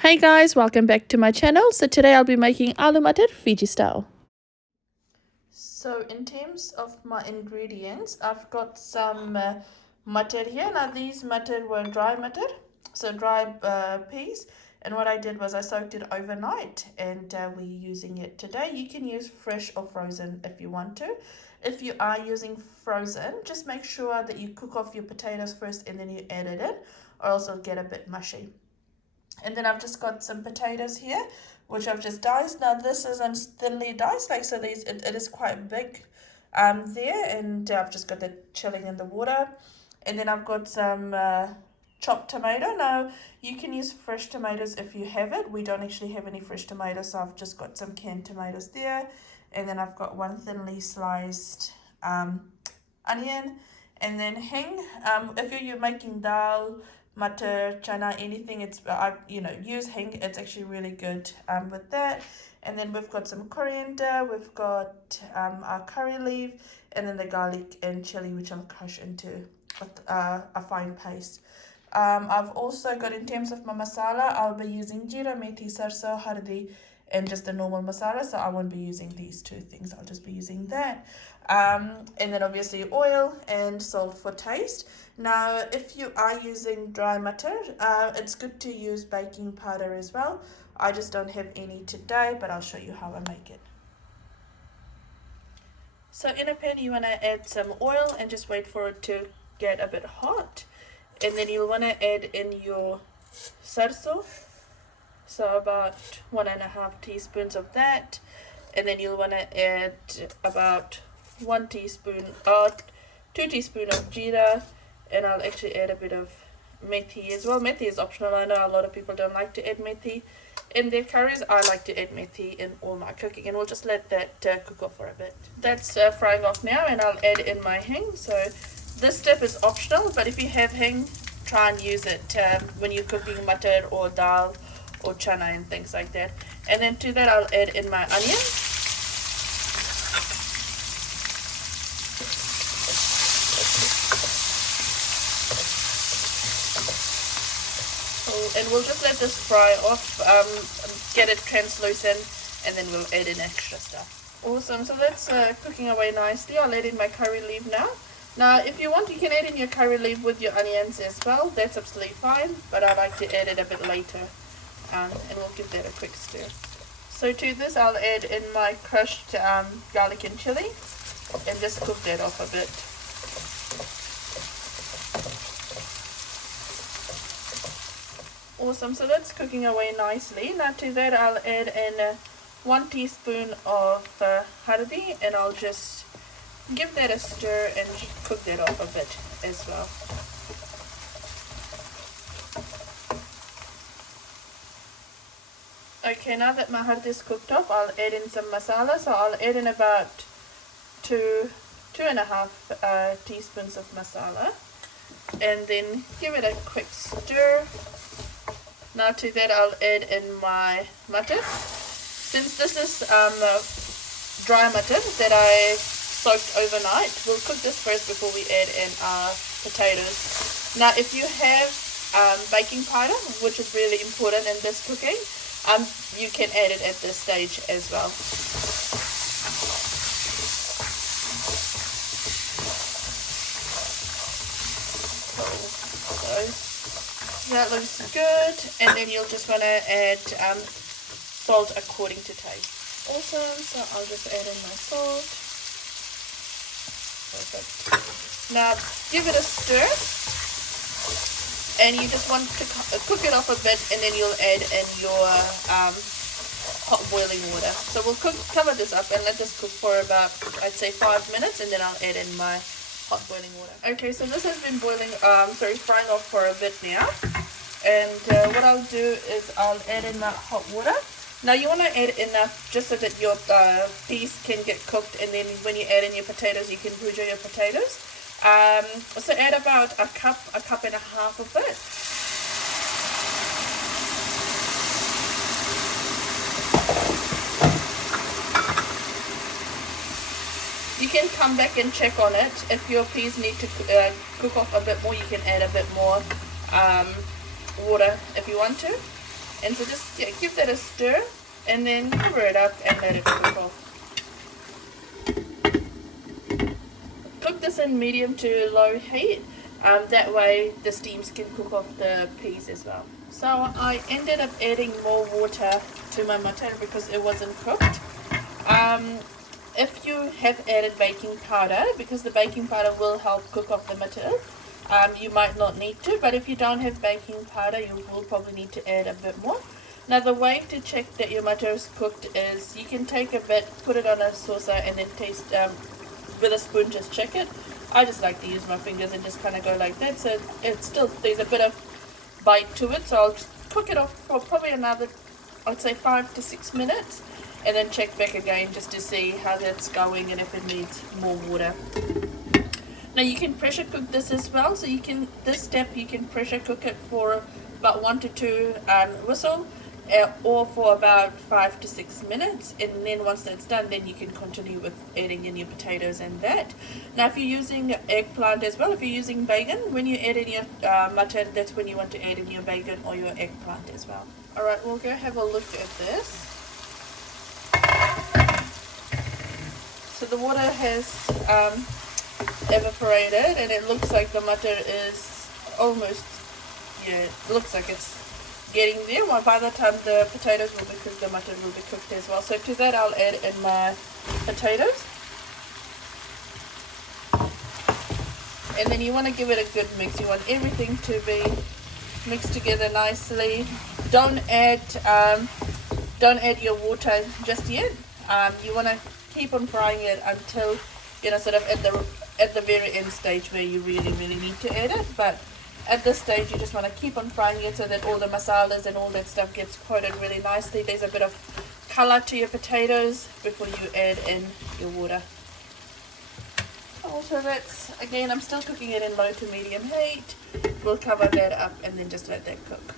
Hey guys, welcome back to my channel. So today I'll be making Aloo Matar Fiji Style. So in terms of my ingredients, I've got some matar here. Now these matar were dry matar, so dry peas. And what I did was I soaked it overnight and we're using it today. You can use fresh or frozen if you want to. If you are using frozen, just make sure that you cook off your potatoes first and then you add it in, or else it'll get a bit mushy. And then I've just got some potatoes here, which I've just diced. Now this isn't thinly diced, like so these it is quite big there, and I've just got that chilling in the water. And then I've got some chopped tomato. Now you can use fresh tomatoes if you have it. We don't actually have any fresh tomatoes, so I've just got some canned tomatoes there. And then I've got one thinly sliced onion, and then hing. If you're making dal, matar, chana, anything, it's use hing. It's actually really good with that. And then we've got some coriander, we've got our curry leaf, and then the garlic and chili, which I'll crush into a fine paste. I've also got, in terms of my masala, I'll be using jeera, methi, sarso, hardi, and just the normal masala, so I won't be using these two things. I'll just be using that. And then obviously oil and salt for taste. Now if you are using dry matar, it's good to use baking powder as well. I just don't have any today, but I'll show you how I make it. So in a pan you want to add some oil and just wait for it to get a bit hot, and then you'll want to add in your sarso, so about 1.5 teaspoons of that, and then you'll want to add about 1 teaspoon or 2 teaspoons of jeera, and I'll actually add a bit of methi as well. Methi is optional. I know a lot of people don't like to add methi in their curries. I like to add methi in all my cooking, and we'll just let that cook off for a bit. That's frying off now, and I'll add in my hing. So this step is optional, but if you have hing, try and use it when you're cooking matar or dal or chana and things like that. And then to that I'll add in my onion. And we'll just let this fry off, get it translucent, and then we'll add in extra stuff. Awesome, so that's cooking away nicely. I'll add in my curry leaf now. Now if you want, you can add in your curry leaf with your onions as well. That's absolutely fine, but I like to add it a bit later, and we'll give that a quick stir. So to this I'll add in my crushed garlic and chili, and just cook that off a bit. Awesome, so that's cooking away nicely. Now to that I'll add in 1 teaspoon of hardi, and I'll just give that a stir and cook that off a bit as well. Okay, now that my hardi is cooked off, I'll add in some masala. So I'll add in about 2.5 teaspoons of masala, and then give it a quick stir. Now to that I'll add in my matar. Since this is dry matar that I soaked overnight, we'll cook this first before we add in our potatoes. Now if you have baking powder, which is really important in this cooking, you can add it at this stage as well. That looks good, and then you'll just want to add salt according to taste. Awesome, so I'll just add in my salt. Perfect. Now give it a stir, and you just want to cook it off a bit, and then you'll add in your hot boiling water. So we'll cover this up and let this cook for about, I'd say, 5 minutes, and then I'll add in my hot boiling water. Okay, so this has been frying off for a bit now, and what I'll do is I'll add in my hot water. Now you want to add enough just so that your peas can get cooked, and then when you add in your potatoes, you can bouillon your potatoes. So add about a cup and a half of it. You can come back and check on it. If your peas need to cook off a bit more, you can add a bit more water if you want to. And so just give that a stir and then cover it up and let it cook off. Cook this in medium to low heat, that way the steams can cook off the peas as well. So I ended up adding more water to my matar because it wasn't cooked. If you have added baking powder, because the baking powder will help cook off the matar, you might not need to, but if you don't have baking powder, you will probably need to add a bit more. Now the way to check that your matar is cooked is you can take a bit, put it on a saucer and then taste with a spoon, just check it. I just like to use my fingers and just kind of go like that, so it's still, there's a bit of bite to it, so I'll cook it off for probably another, I'd say 5 to 6 minutes, and then check back again just to see how that's going and if it needs more water. Now you can pressure cook this as well, so you can, this step you can pressure cook it for about 1 to 2 whistles, or for about 5 to 6 minutes, and then once that's done, then you can continue with adding in your potatoes and that. Now if you're using eggplant as well, if you're using bacon, when you add in your mutton, that's when you want to add in your bacon or your eggplant as well. Alright, we'll go have a look at this. So the water has evaporated and it looks like the matar is almost, it looks like it's getting there. Well, by the time the potatoes will be cooked, the matar will be cooked as well. So to that I'll add in my potatoes. And then you want to give it a good mix. You want everything to be mixed together nicely. Don't add your water just yet. You want to keep on frying it until, sort of at the very end stage where you really need to add it. But at this stage you just want to keep on frying it so that all the masalas and all that stuff gets coated really nicely. There's a bit of color to your potatoes before you add in your water. Also, that's, again, I'm still cooking it in low to medium heat. We'll cover that up and then just let that cook.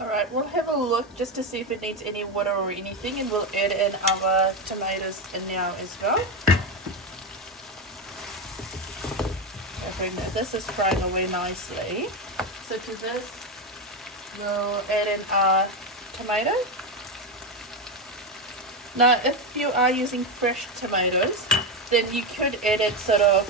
Alright, we'll have a look just to see if it needs any water or anything, and we'll add in our tomatoes in now as well. This is frying away nicely. So to this, we'll add in our tomato. Now, if you are using fresh tomatoes, then you could add it sort of,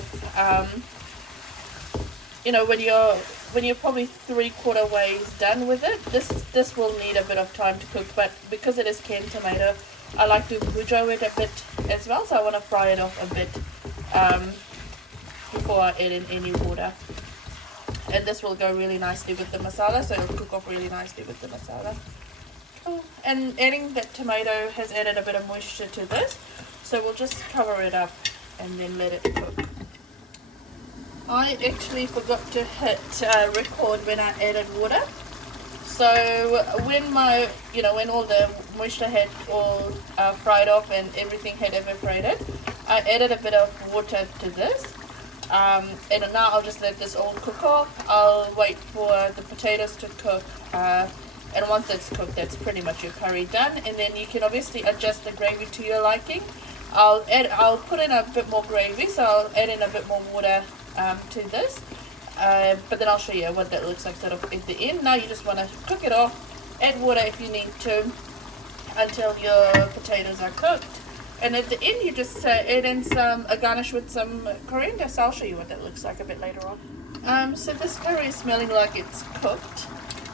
when you're probably 3/4 ways done with it. This will need a bit of time to cook, but because it is canned tomato, I like to pujo it a bit as well, so I want to fry it off a bit before I add in any water. And this will go really nicely with the masala, so it'll cook off really nicely with the masala. And adding that tomato has added a bit of moisture to this, so we'll just cover it up and then let it cook. I actually forgot to hit record when I added water. So when when all the moisture had all fried off and everything had evaporated, I added a bit of water to this. And now I'll just let this all cook off. I'll wait for the potatoes to cook, and once that's cooked, that's pretty much your curry done. And then you can obviously adjust the gravy to your liking. I'll put in a bit more gravy, so I'll add in a bit more water to this, but then I'll show you what that looks like sort of at the end. Now you just want to cook it off, add water if you need to, until your potatoes are cooked. And at the end, you just add in a garnish with some coriander. So I'll show you what that looks like a bit later on. So this curry is smelling like it's cooked.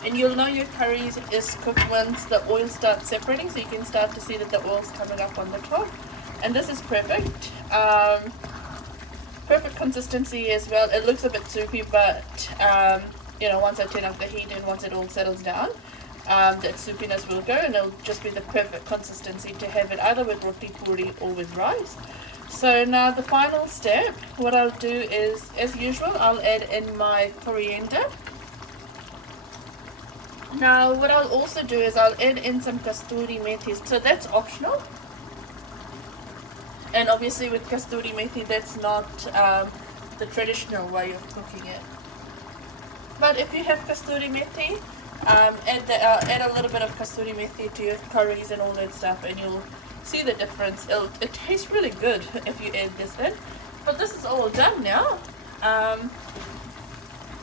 And you'll know your curry is cooked once the oil starts separating. So you can start to see that the oil's coming up on the top. And this is perfect. Perfect consistency as well. It looks a bit soupy, but once I turn off the heat and once it all settles down, that soupiness will go, and it'll just be the perfect consistency to have it either with roti puri or with rice. So now the final step, what I'll do is, as usual, I'll add in my coriander. Now what I'll also do is I'll add in some kasturi methi, so that's optional. And obviously with kasturi methi, that's not the traditional way of cooking it. But if you have kasturi methi, add a little bit of kasturi methi to your curries and all that stuff, and you'll see the difference. It tastes really good if you add this in. But this is all done now.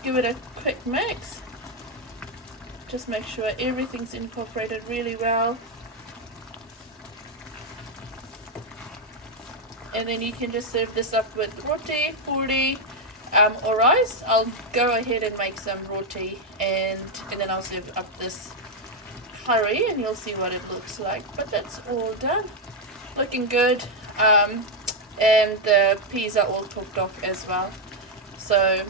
Give it a quick mix. Just make sure everything's incorporated really well. And then you can just serve this up with roti, puri, or rice. I'll go ahead and make some roti, and then I'll serve up this curry, and you'll see what it looks like. But that's all done, looking good. And the peas are all cooked off as well, so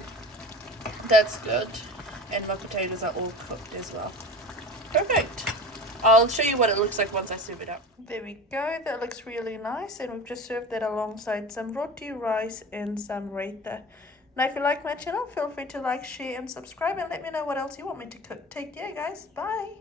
that's good. And my potatoes are all cooked as well. Perfect. I'll show you what it looks like once I serve it up. There we go, that looks really nice, and we've just served that alongside some roti, rice and some raita. Now if you like my channel, feel free to like, share and subscribe, and let me know what else you want me to cook. Take care guys, bye.